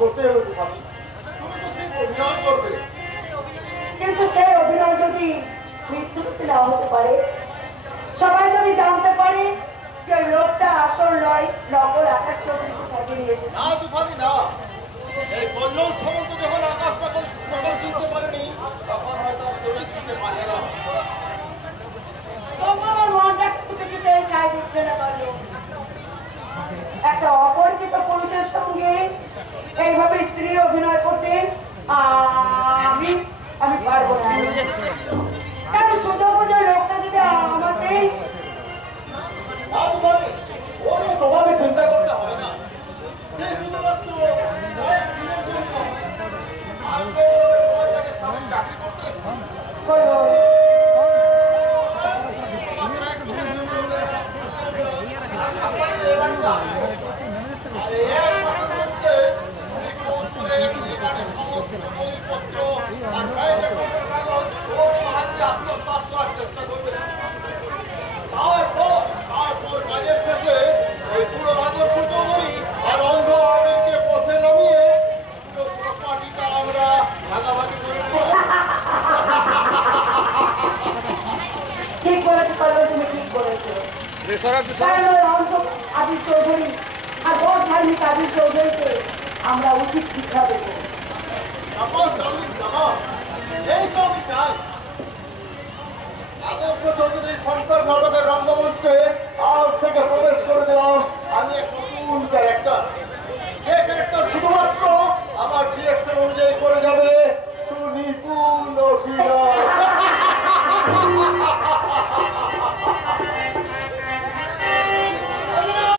করতে হবে তুমি তো সেই অভিনয় করবে, কিন্তু সেই অভিনয় যদি মৃত্যুতে না হতে পারে, সবাই যদি জানতে পারে যে লোকটা আসল নয়, নকল আকাশ চৌধুরীকে সাজিয়ে নিয়ে এসেছে। না তুফানি না, এই বললেও সমস্ত যখন আকাশ নকল চিনতে পারেনি তখন হয়তো চিনতে পারবে না। তবু আমার মনটা কিন্তু কিছুতেই সায় দিচ্ছে না। বললো একটা অপরিচিত পুরুষের সঙ্গে এইভাবে স্ত্রীর অভিনয় করতে আমি আমি পারবো না। কারণ সুযোগ বুঝে লোকটা যদি আমাকে তোমাকে চিন্তা করতে হবে না, সে শুধুমাত্র কয়েকদিনের জন্য চাকরি করতে আত্মসাৎ করার চেষ্টা করবে। তারপর কাজের শেষে ওই পুরো রাজস্ব চৌধুরী আর অন্ধ আমিরকে পথে নামিয়ে পুরো প্রপার্টিটা আমরা ভাগাভাগি করে দেব। ঠিক বলেছো, তুমি ঠিক বলেছো। আবির চৌধুরী আর বড় ধার্মিক আবির চৌধুরীকে আমরা উচিত শিক্ষা দেবো। এই তো আমি চাই আদর্শ চৌধুরীর সংসার নাটকের রঙ্গমঞ্চে আজ থেকে প্রবেশ করে দিলাম আমি এক নতুন ক্যারেক্টার। যে ক্যারেক্টার শুধুমাত্র আমার ডিরেকশন অনুযায়ী করে যাবে সুনিপুণ অভিনয়।